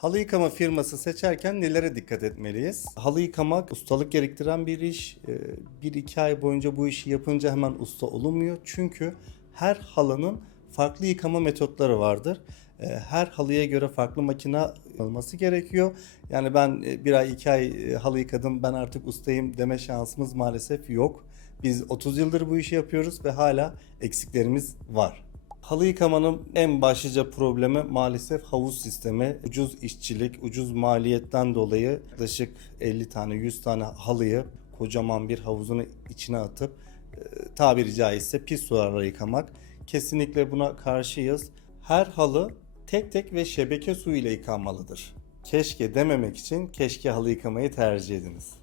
Halı yıkama firması seçerken nelere dikkat etmeliyiz? Halı yıkamak ustalık gerektiren bir iş. Ee, Bir iki ay boyunca bu işi yapınca hemen usta olunmuyor. Çünkü her halının farklı yıkama metotları vardır. Ee, Her halıya göre farklı makine olması gerekiyor. Yani ben e, bir ay iki ay e, halı yıkadım ben artık ustayım deme şansımız maalesef yok. Biz 30 yıldır bu işi yapıyoruz ve hala eksiklerimiz var. Halı yıkamanın en başlıca problemi maalesef havuz sistemi. Ucuz işçilik, ucuz maliyetten dolayı yaklaşık 50 tane 100 tane halıyı kocaman bir havuzun içine atıp e, tabiri caizse pis sularla yıkamak. Kesinlikle buna karşıyız. Her halı tek tek ve şebeke suyuyla yıkanmalıdır. Keşke dememek için keşke halı yıkamayı tercih ediniz.